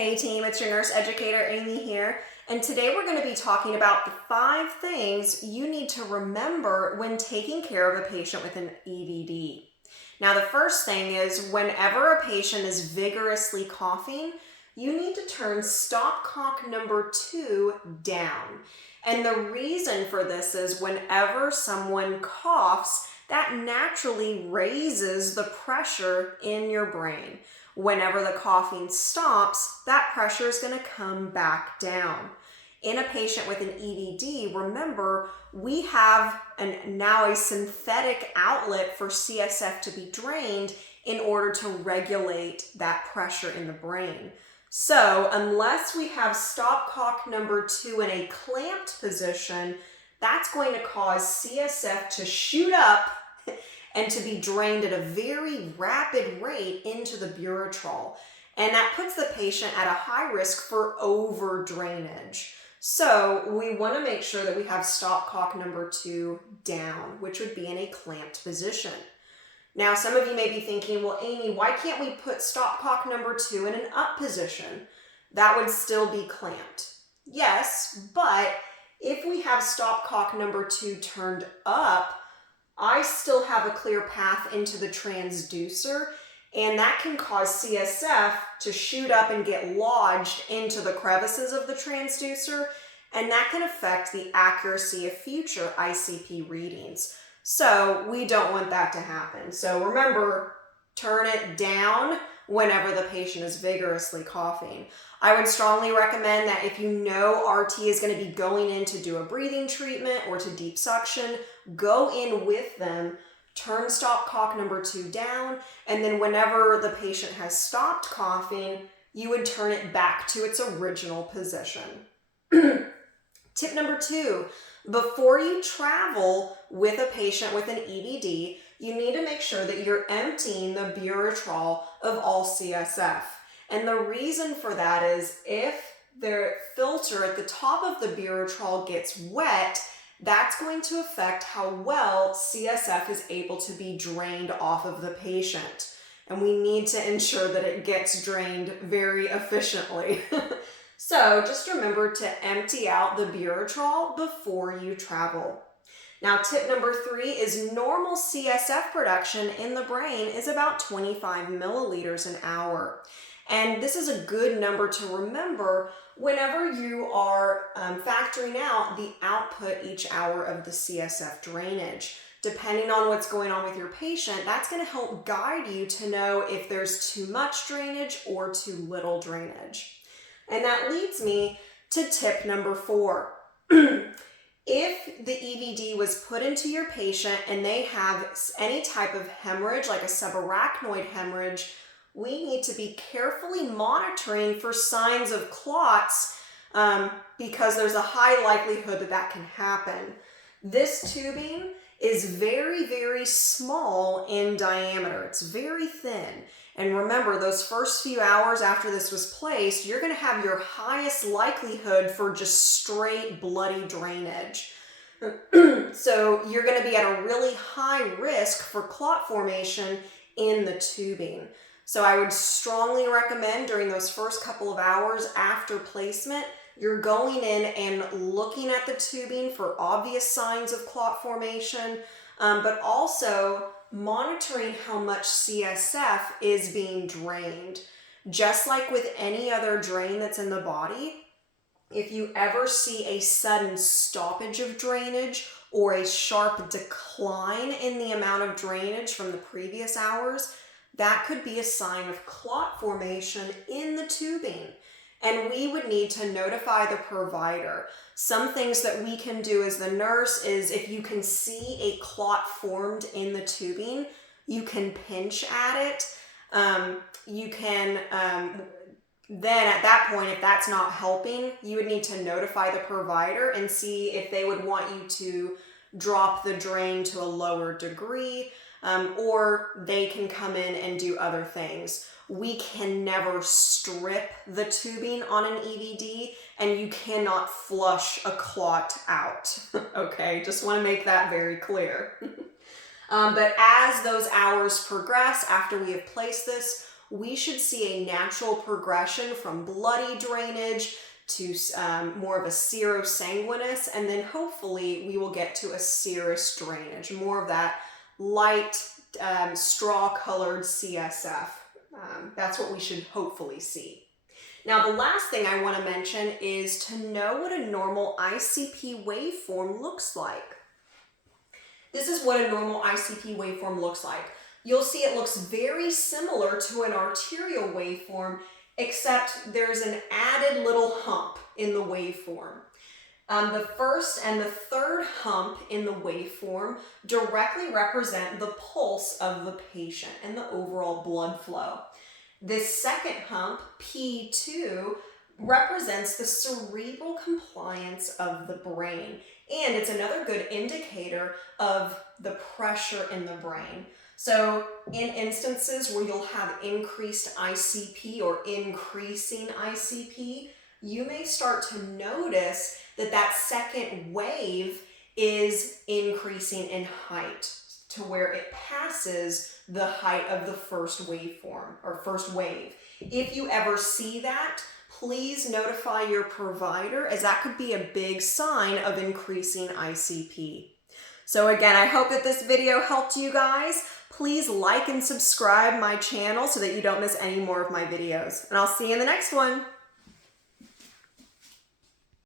Hey team, it's your nurse educator Amy here, and today we're going to be talking about the 5 things you need to remember when taking care of a patient with an EVD. Now the first thing is whenever a patient is vigorously coughing, you need to turn stopcock number 2 down. And the reason for this is whenever someone coughs, that naturally raises the pressure in your brain. Whenever the coughing stops, that pressure is going to come back down. In a patient with an EVD, remember, we have now a synthetic outlet for CSF to be drained in order to regulate that pressure in the brain. So unless we have stopcock number 2 in a clamped position, that's going to cause CSF to shoot up and to be drained at a very rapid rate into the ureteral. And that puts the patient at a high risk for over drainage. So we want to make sure that we have stopcock number 2 down, which would be in a clamped position. Now, some of you may be thinking, well, Amy, why can't we put stopcock number 2 in an up position? That would still be clamped. Yes, but if we have stopcock number 2 turned up, I still have a clear path into the transducer, and that can cause CSF to shoot up and get lodged into the crevices of the transducer, and that can affect the accuracy of future ICP readings. So we don't want that to happen. So remember, turn it down whenever the patient is vigorously coughing. I would strongly recommend that if you know RT is going to be going in to do a breathing treatment or to deep suction, go in with them, turn stopcock number 2 down, and then whenever the patient has stopped coughing, you would turn it back to its original position. Tip number 2, before you travel with a patient with an EVD, you need to make sure that you're emptying the ureteral of all CSF. And the reason for that is if the filter at the top of the ureteral gets wet, that's going to affect how well CSF is able to be drained off of the patient. And we need to ensure that it gets drained very efficiently. So just remember to empty out the ureteral before you travel. Now, tip number 3 is normal CSF production in the brain is about 25 milliliters an hour. And this is a good number to remember whenever you are factoring out the output each hour of the CSF drainage. Depending on what's going on with your patient, that's going to help guide you to know if there's too much drainage or too little drainage. And that leads me to tip number 4. If the EVD was put into your patient and they have any type of hemorrhage, like a subarachnoid hemorrhage, we need to be carefully monitoring for signs of clots because there's a high likelihood that that can happen. This tubing is very, very small in diameter. It's very thin. And remember, those first few hours after this was placed, you're going to have your highest likelihood for just straight bloody drainage. So you're going to be at a really high risk for clot formation in the tubing. So I would strongly recommend during those first couple of hours after placement, you're going in and looking at the tubing for obvious signs of clot formation, but also monitoring how much CSF is being drained. Just like with any other drain that's in the body, if you ever see a sudden stoppage of drainage or a sharp decline in the amount of drainage from the previous hours, that could be a sign of clot formation in the tubing. And we would need to notify the provider. Some things that we can do as the nurse is if you can see a clot formed in the tubing, you can pinch at it. Then at that point, if that's not helping, you would need to notify the provider and see if they would want you to drop the drain to a lower degree, or they can come in and do other things. We can never strip the tubing on an EVD, and you cannot flush a clot out. Okay, just want to make that very clear. But as those hours progress after we have placed this, we should see a natural progression from bloody drainage to more of a serosanguinous, and then hopefully we will get to a serous drainage, more of that light straw-colored CSF. That's what we should hopefully see. Now, the last thing I want to mention is to know what a normal ICP waveform looks like. This is what a normal ICP waveform looks like. You'll see it looks very similar to an arterial waveform, except there's an added little hump in the waveform. The first and the third hump in the waveform directly represent the pulse of the patient and the overall blood flow. This second hump, P2, represents the cerebral compliance of the brain, and it's another good indicator of the pressure in the brain. So in instances where you'll have increased ICP or increasing ICP, you may start to notice that that second wave is increasing in height to where it passes the height of the first waveform or first wave. If you ever see that, please notify your provider, as that could be a big sign of increasing ICP. So again, I hope that this video helped you guys. Please like and subscribe my channel so that you don't miss any more of my videos. And I'll see you in the next one.